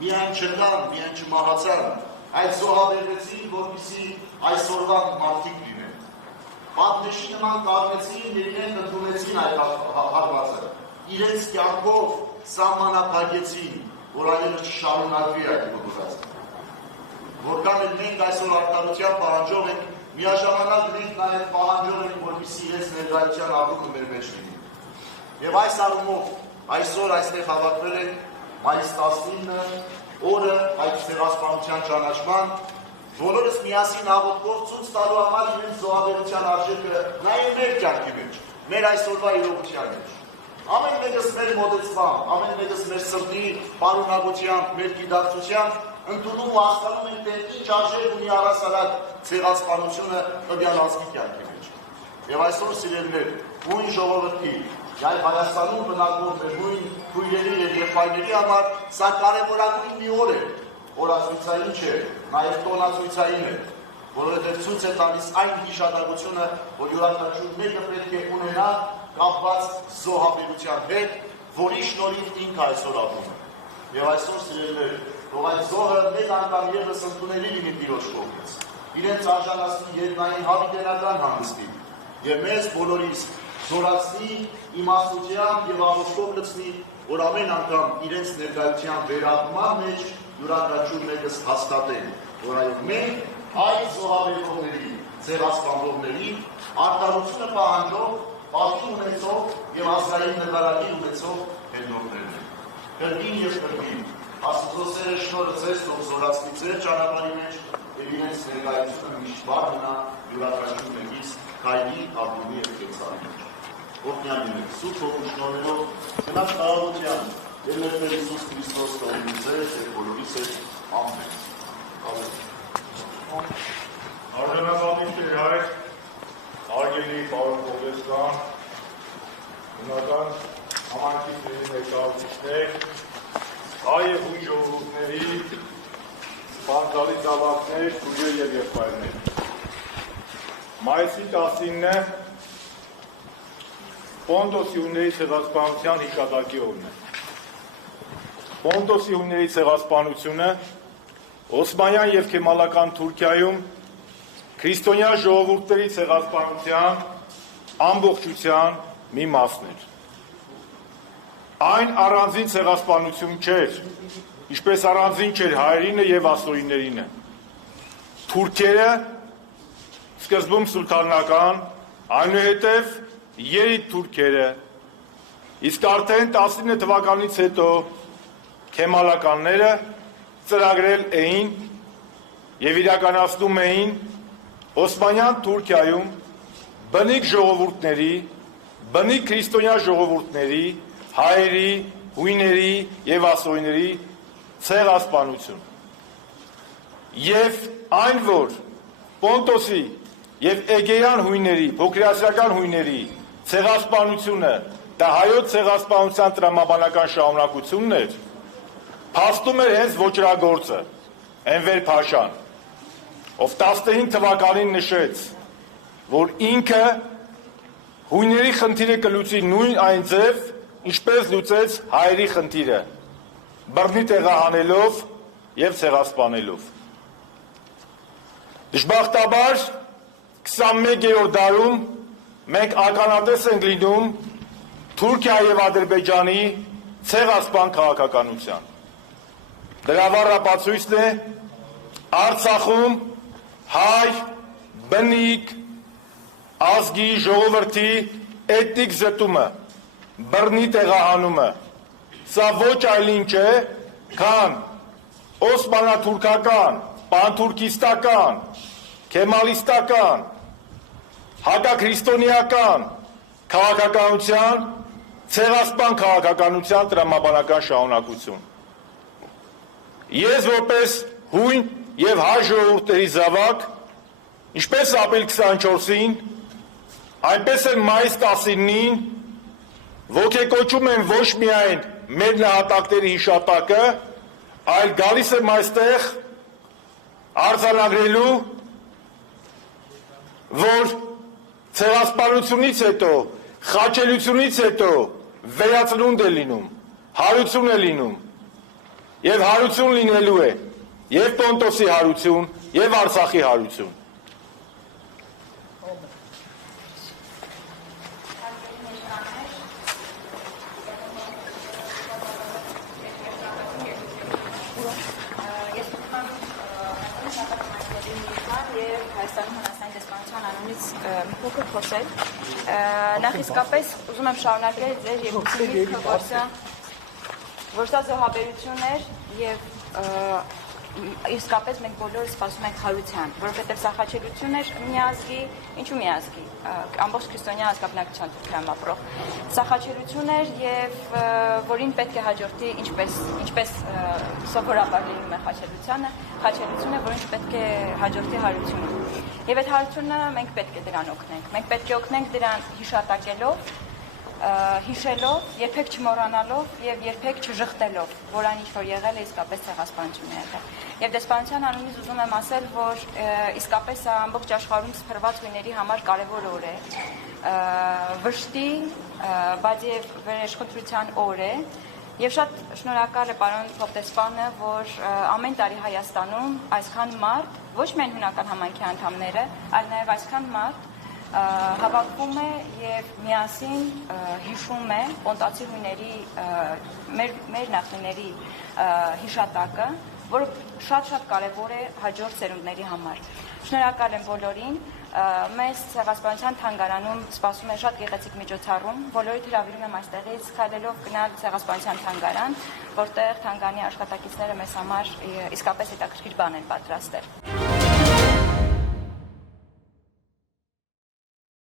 միայն չկան, միայն չմահացան, այդ զոհաբերվեցին, որպեսզի այսօրվա մարդիկ լինեն։ Պատնեշի նման կազմեցին եւ իրենք ընդունեցին այդ հարվածը։ Իրենց կյանքով սահմանափակեցին, որ այլևս չշարունակվի այդ գործը։ Որքան էլ մենք այսօր արտադրության պահանջող ենք, միաժամանակ մենք նաև պահանջող ենք, որպեսզի իրենց ներկայության առումը մեր մեջ լինի։ Եվ այս առումով այսօր այստեղ հավաքվել ենք մայիս 19 օրը այդ ցեղասպանության ճանաչման, բոլորս միասին աղոթքով ցույց տալու համար իրենց զոհաբերության արժեքը նաև մեր կյանքի մեջ, մեր այսօրվա իրողության մեջ։ Ամեն մեկս մեր մոտեցմամբ, ամեն մեկս մեր սրտի պարունակությամբ, մեր գիտակցությամբ ընդունում ու հասկանում ենք, թե ինչ արժեք ունի առասարակ ցեղասպանությունը տվյալ ազգի կյանքի մեջ։ Եվ այսօր սիրելիներ, նույն ժողովրդի, այլ Հայաստանում բնակվող մեր նույն քույրերի եւ եղբայրների համար սա կարևորագույն մի օր է, օրացույցային չէ, նաեւ տոնացույցային է, որովհետեւ ցույց է տալիս այն հիշատակությունը, որ յուրաքանչյուր մեկը պետք է ունենա կապված զոհաբերության հետ, որի շնորհիվ ինքը այսօր ապրում է։ Եվ այսօր սիրելիներ, թող այդ զոհը մեկ անգամ ևս ընդունելի լինի Տիրոջ կողմից, իրենց արժանացնի երկնային հավիտենական հանգստին եւ մեզ բոլորիս զորացնի, իմաստությամբ եւ աղոթքով լցնի, որ ամեն անգամ իրենց ներկայության վերաբերման մեջ յուրաքանչյուր մեկս հաստատեն, որ այո մենք այդ զոհաբերողների, ցեղասպանողների արտարությունը պահանջող, պատիվ ունեցող եւ ազգային նկարագիր ունեցող հետնորդներն են։ Կրկին եւ կրկին Աստծո սերը շնորհը ձեզ թող զորացնի ձեր ճանապարհի մեջ եւ իրենց ներկայությունը միշտ բար մնա յուրաքանչյուր մեկից քայլի, ապրումի եւ կեցարի մեջ։ Օրհնյալ լինեք Սուրբ Հոգու շնորհներով, գնաց տարողության եւ մեր Տեր Հիսուս Քրիստոս տոնի ձեզ եւ բոլորիս հետ ամեն։ Արժանապատիվ Տեր հայր, արգելի պարոն Պողոսյան, բնական համայնքների ներկայացուցիչներ, հայ եւ ույն ժողովուրդների բանտալի զավակներ, քույրեր եւ եղբայրներ։ Մայիսի 19-ը Պոնտոսի հույների ցեղասպանության հիշատակի օրն է։ Պոնտոսի հույների ցեղասպանությունը Օսմանյան եւ Քեմալական Թուրքիայում քրիստոնյա ժողովուրդների ցեղասպանության ամբողջության մի մասն էր։ Այն առանձին ցեղասպանություն չէր, ինչպես առանձին չէր հայերինը եւ ասորիներինը։ Թուրքերը սկզբում սուլթանական, այնուհետև երիտ թուրքերը, իսկ արդեն 19 թվականից հետո քեմալականները ծրագրել էին եւ իրականացնում էին Օսմանյան Թուրքիայում բնիկ ժողովուրդների, բնիկ քրիստոնյա ժողովուրդների, հայերի, հույների եւ ասորիների ցեղասպանություն։ Եվ այն, որ Պոնտոսի եւ Էգեյան հույների, փոքրասիական հույների ցեղասպանությունը դա հայոց ցեղասպանության տրամաբանական շարունակությունն էր, փաստում էր հենց ոճրագործը Էնվեր Փաշան, ով 19 թվականին նշեց, որ ինքը հույների խնդիրը կլուծի նույն այն ձև, ինչպես լուծեց հայերի խնդիրը, բռնի տեղահանելով եւ ցեղասպանելով։ Դժբախտաբար 21-րդ դարում մենք ականատես ենք լինում Թուրքիա եւ Ադրբեջանի ցեղասպան քաղաքականության։ Դրա վառապացույցն է Արցախում հայ, բնիկ, ազգի, ժողովրդի էթնիկ զտումը, բռնի տեղահանումը։ Սա ոչ այլ ինչ է, քան օսմանաթուրքական, պանթուրքիստական, քեմալիստական, հակաքրիստոնեական քաղաքականության, ցեղասպան քաղաքականության տրամաբանական շարունակություն։ Ես որպես հույն եւ հայ ժողովուրդների զավակ, ինչպես ապրիլ 24-ին, այնպես էլ մայիս 19-ին ոգեկոչում եմ ոչ միայն մեր նահատակների հիշատակը, այլ գալիս եմ այստեղ արձանագրելու, որ ցեղասպանությունից հետո, խաչելությունից հետո վերածնունդ է լինում, հարություն է լինում եւ հարություն լինելու է եւ Պոնտոսի հարություն, եւ Արցախի հարություն։ Փոքր խոսել, նախ իսկապես ուզում եմ շարունակել ձեր երկուսի միտքը, որ սա զոհաբերություն էր եւ իսկապես մենք բոլորը սպասում ենք հարության, որովհետեւ սա խաչելություն էր մի ազգի, ինչու մի ազգի, ամբողջ քրիստոնյա ազգաբնակչության Թուրքիայում ապրող։ Սա խաչելություն էր եւ որին պետք է հաջորդի ինչպես սովորաբար լինում է խաչելությունը, որին պետք է հաջորդի հարությունը։ Եվ այդ հարությունը մենք պետք է դրան օգնենք։ Մենք պետք է օգնենք դրան հիշատակելով, հիշելով, երբեք չմոռանալով եւ երբեք չժխտելով, որ այն ինչ որ եղել է իսկապես ցեղասպանություն է եղել։ Եվ դեսպանության անունից ուզում եմ ասել, որ իսկապես ամբողջ աշխարհում սփռված գույների համար կարևոր օր է, վշտի, բայց եւ վերաշխտրության օր է։ Եվ շատ շնորհակալ է պարոն փոխտեսպանը, որ ամեն տարի Հայաստանում այսքան մարդ, ոչ միայն հունական համայնքի անդամները, այլ նաեւ այսքան մարդ հավաքվում է եւ միասին հիշում է պոնտացի հույների մեր նախնիների հիշատակը, որը շատ կարևոր է հաջորդ սերունդների համար։ Շնորհակալ եմ բոլորին։ Մեզ ցեղասպանության թանգարանում սպասում է շատ գեղեցիկ միջոցառում, բոլորիդ հրավիրում եմ այստեղից քայլելով գնալ ցեղասպանության թանգարան, որտեղ թանգարանի աշխատակիցները մեզ համար իսկապես հետաքրքիր բան են պատրաստել։